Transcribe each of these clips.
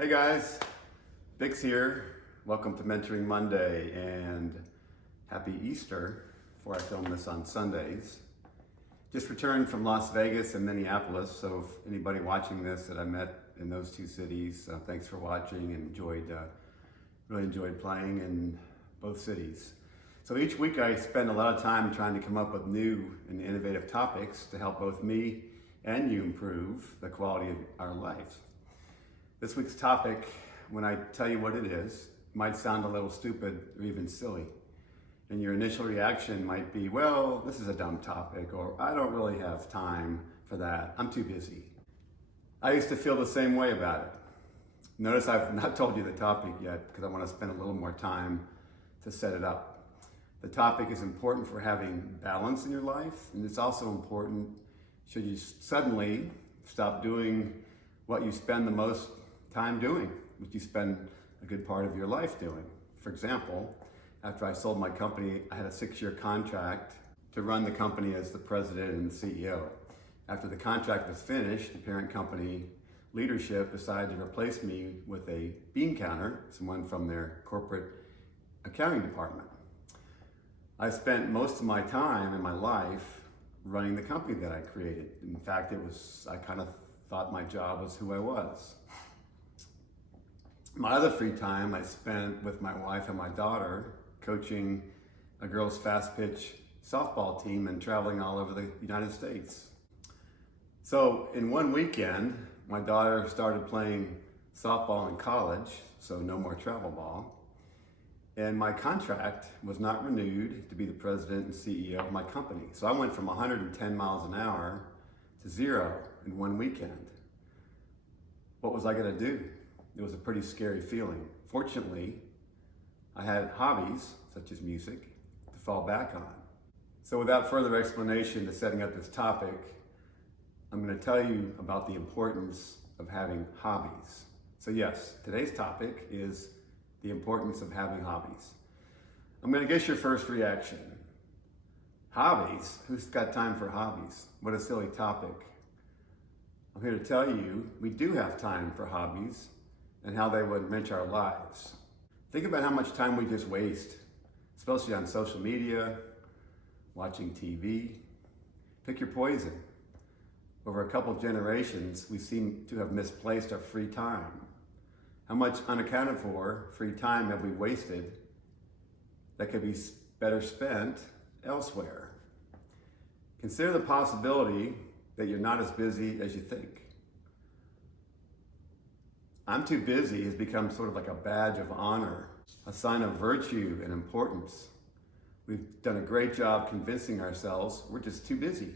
Hey guys, Bix here. Welcome to Mentoring Monday and happy Easter before I film this on Sundays. Just returned from Las Vegas and Minneapolis, so if anybody watching this that I met in those two cities, thanks for watching and really enjoyed playing in both cities. So each week I spend a lot of time trying to come up with new and innovative topics to help both me and you improve the quality of our lives. This week's topic, when I tell you what it is, might sound a little stupid or even silly. And your initial reaction might be, well, this is a dumb topic, or I don't really have time for that. I'm too busy. I used to feel the same way about it. Notice I've not told you the topic yet because I want to spend a little more time to set it up. The topic is important for having balance in your life, and it's also important should you suddenly stop doing what you spend the most time doing, which you spend a good part of your life doing. For example, after I sold my company, I had a 6-year contract to run the company as the president and the CEO. After the contract was finished, the parent company leadership decided to replace me with a bean counter, someone from their corporate accounting department. I spent most of my time in my life running the company that I created. In fact, I kind of thought my job was who I was. My other free time I spent with my wife and my daughter coaching a girls' fast pitch softball team and traveling all over the United States. So in one weekend, my daughter started playing softball in college, so no more travel ball. And my contract was not renewed to be the president and CEO of my company. So I went from 110 miles an hour to 0 in one weekend. What was I gonna do? It was a pretty scary feeling. Fortunately, I had hobbies, such as music, to fall back on. So without further explanation to setting up this topic, I'm going to tell you about the importance of having hobbies. So yes, today's topic is the importance of having hobbies. I'm going to guess your first reaction. Hobbies? Who's got time for hobbies? What a silly topic. I'm here to tell you we do have time for hobbies and how they would enrich our lives. Think about how much time we just waste, especially on social media, watching TV. Pick your poison. Over a couple generations, we seem to have misplaced our free time. How much unaccounted for free time have we wasted that could be better spent elsewhere? Consider the possibility that you're not as busy as you think. I'm too busy has become sort of like a badge of honor, a sign of virtue and importance. We've done a great job convincing ourselves we're just too busy.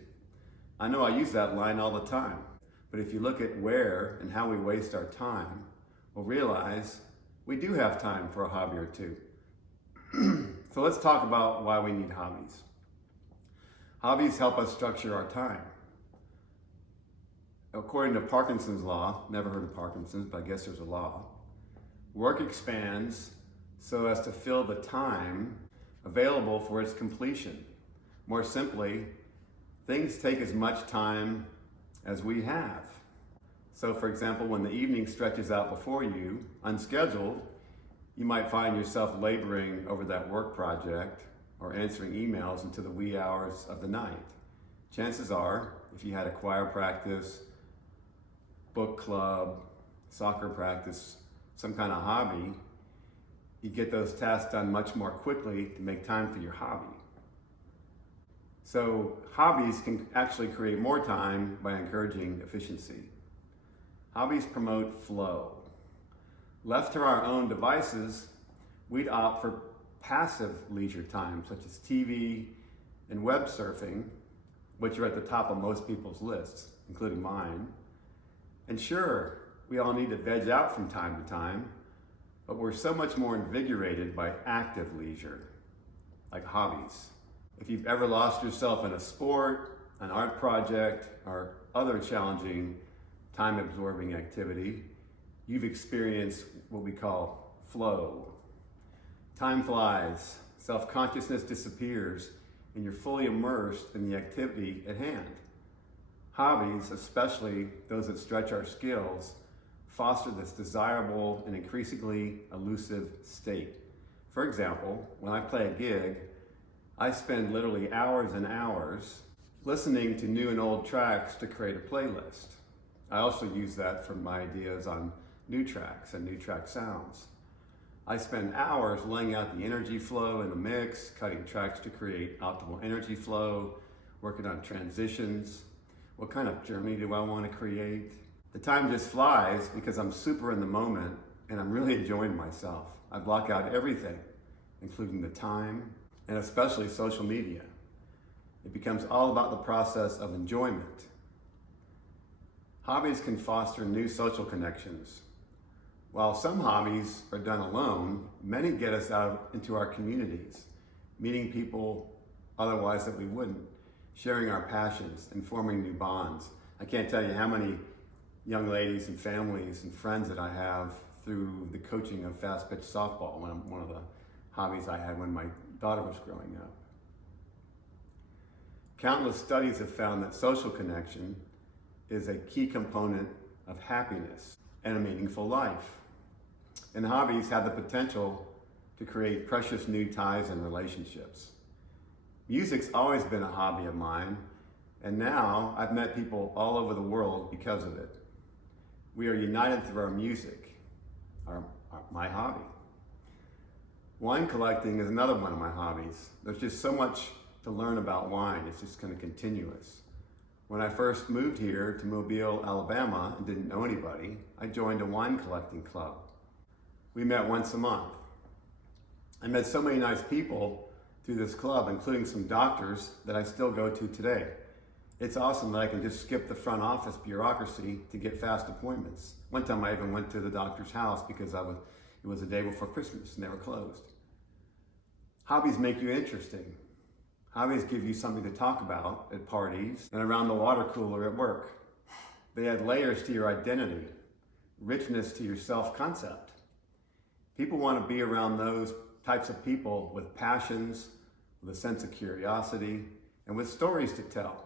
I know I use that line all the time, but if you look at where and how we waste our time, we'll realize we do have time for a hobby or two. So let's talk about why we need hobbies. Hobbies help us structure our time. According to Parkinson's law, never heard of Parkinson's, but I guess there's a law, work expands so as to fill the time available for its completion. More simply, things take as much time as we have. So for example, when the evening stretches out before you, unscheduled, you might find yourself laboring over that work project or answering emails into the wee hours of the night. Chances are, if you had a choir practice, book club, soccer practice, some kind of hobby, you get those tasks done much more quickly to make time for your hobby. So hobbies can actually create more time by encouraging efficiency. Hobbies promote flow. Left to our own devices, we'd opt for passive leisure time, such as TV and web surfing, which are at the top of most people's lists, including mine. And sure, we all need to veg out from time to time, but we're so much more invigorated by active leisure, like hobbies. If you've ever lost yourself in a sport, an art project, or other challenging, time-absorbing activity, you've experienced what we call flow. Time flies, self-consciousness disappears, and you're fully immersed in the activity at hand. Hobbies, especially those that stretch our skills, foster this desirable and increasingly elusive state. For example, when I play a gig, I spend literally hours and hours listening to new and old tracks to create a playlist. I also use that for my ideas on new tracks and new track sounds. I spend hours laying out the energy flow in a mix, cutting tracks to create optimal energy flow, working on transitions. What kind of journey do I want to create? The time just flies because I'm super in the moment and I'm really enjoying myself. I block out everything, including the time and especially social media. It becomes all about the process of enjoyment. Hobbies can foster new social connections. While some hobbies are done alone, many get us out into our communities, meeting people otherwise that we wouldn't, sharing our passions and forming new bonds. I can't tell you how many young ladies and families and friends that I have through the coaching of fast pitch softball, one of the hobbies I had when my daughter was growing up. Countless studies have found that social connection is a key component of happiness and a meaningful life. And hobbies have the potential to create precious new ties and relationships. Music's always been a hobby of mine, and now I've met people all over the world because of it. We are united through our music, my hobby. Wine collecting is another one of my hobbies. There's just so much to learn about wine. It's just kind of continuous. When I first moved here to Mobile, Alabama, and didn't know anybody, I joined a wine collecting club. We met once a month. I met so many nice people through this club, including some doctors that I still go to today. It's awesome that I can just skip the front office bureaucracy to get fast appointments. One time I even went to the doctor's house because it was the day before Christmas and they were closed. Hobbies make you interesting. Hobbies give you something to talk about at parties and around the water cooler at work. They add layers to your identity, richness to your self-concept. People want to be around those types of people with passions, with a sense of curiosity, and with stories to tell.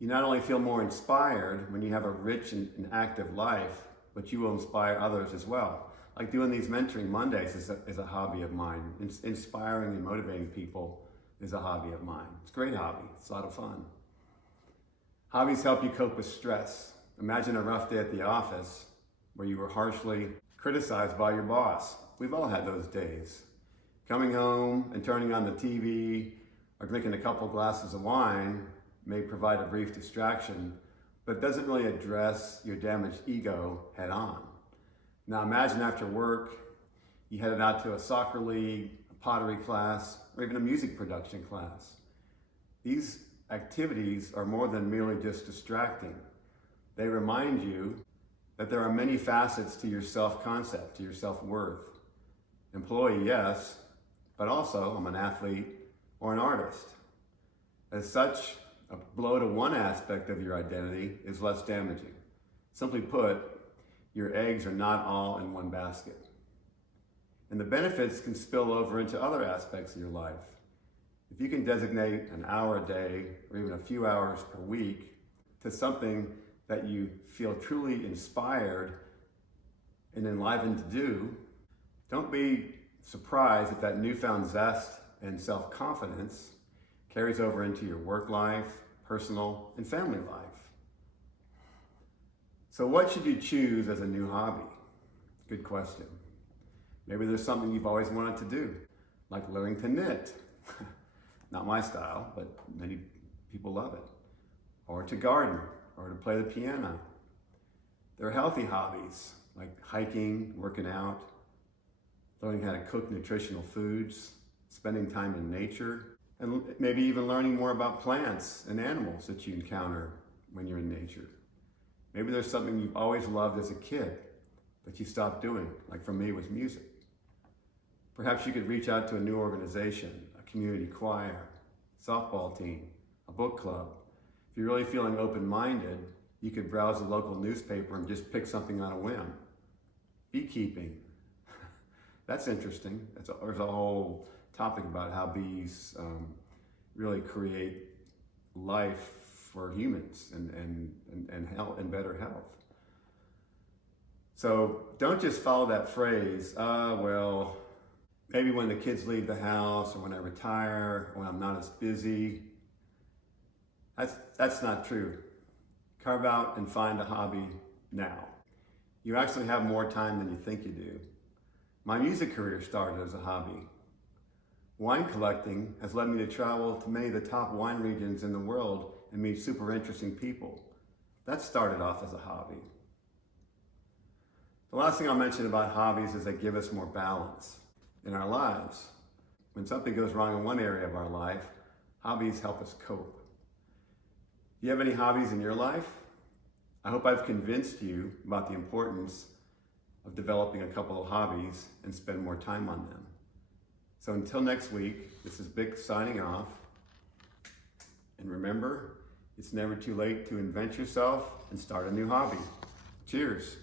You not only feel more inspired when you have a rich and active life, but you will inspire others as well. Like doing these Mentoring Mondays is a hobby of mine. Inspiring and motivating people is a hobby of mine. It's a great hobby. It's a lot of fun. Hobbies help you cope with stress. Imagine a rough day at the office where you were harshly criticized by your boss. We've all had those days. Coming home and turning on the TV or drinking a couple glasses of wine may provide a brief distraction, but doesn't really address your damaged ego head on. Now imagine after work, you headed out to a soccer league, a pottery class, or even a music production class. These activities are more than merely just distracting. They remind you that there are many facets to your self-concept, to your self-worth. Employee, yes, but also I'm an athlete or an artist. As such, a blow to one aspect of your identity is less damaging. Simply put, your eggs are not all in one basket. And the benefits can spill over into other aspects of your life. If you can designate an hour a day or even a few hours per week to something that you feel truly inspired and enlivened to do, don't be surprised if that newfound zest and self-confidence carries over into your work life, personal, and family life. So what should you choose as a new hobby? Good question. Maybe there's something you've always wanted to do, like learning to knit. Not my style, but many people love it. Or to garden, or to play the piano. There are healthy hobbies, like hiking, working out, learning how to cook nutritional foods, spending time in nature, and maybe even learning more about plants and animals that you encounter when you're in nature. Maybe there's something you've always loved as a kid that you stopped doing, like for me it was music. Perhaps you could reach out to a new organization, a community choir, softball team, a book club. If you're really feeling open-minded, you could browse a local newspaper and just pick something on a whim. Beekeeping. That's interesting. There's a whole topic about how bees really create life for humans and health and better health. So don't just follow that phrase, well, maybe when the kids leave the house or when I retire or when I'm not as busy. That's not true. Carve out and find a hobby now. You actually have more time than you think you do. My music career started as a hobby. Wine collecting has led me to travel to many of the top wine regions in the world and meet super interesting people. That started off as a hobby. The last thing I'll mention about hobbies is they give us more balance in our lives. When something goes wrong in one area of our life, hobbies help us cope. Do you have any hobbies in your life? I hope I've convinced you about the importance of developing a couple of hobbies and spend more time on them. So until next week, this is Vic signing off. And remember, it's never too late to invent yourself and start a new hobby. Cheers.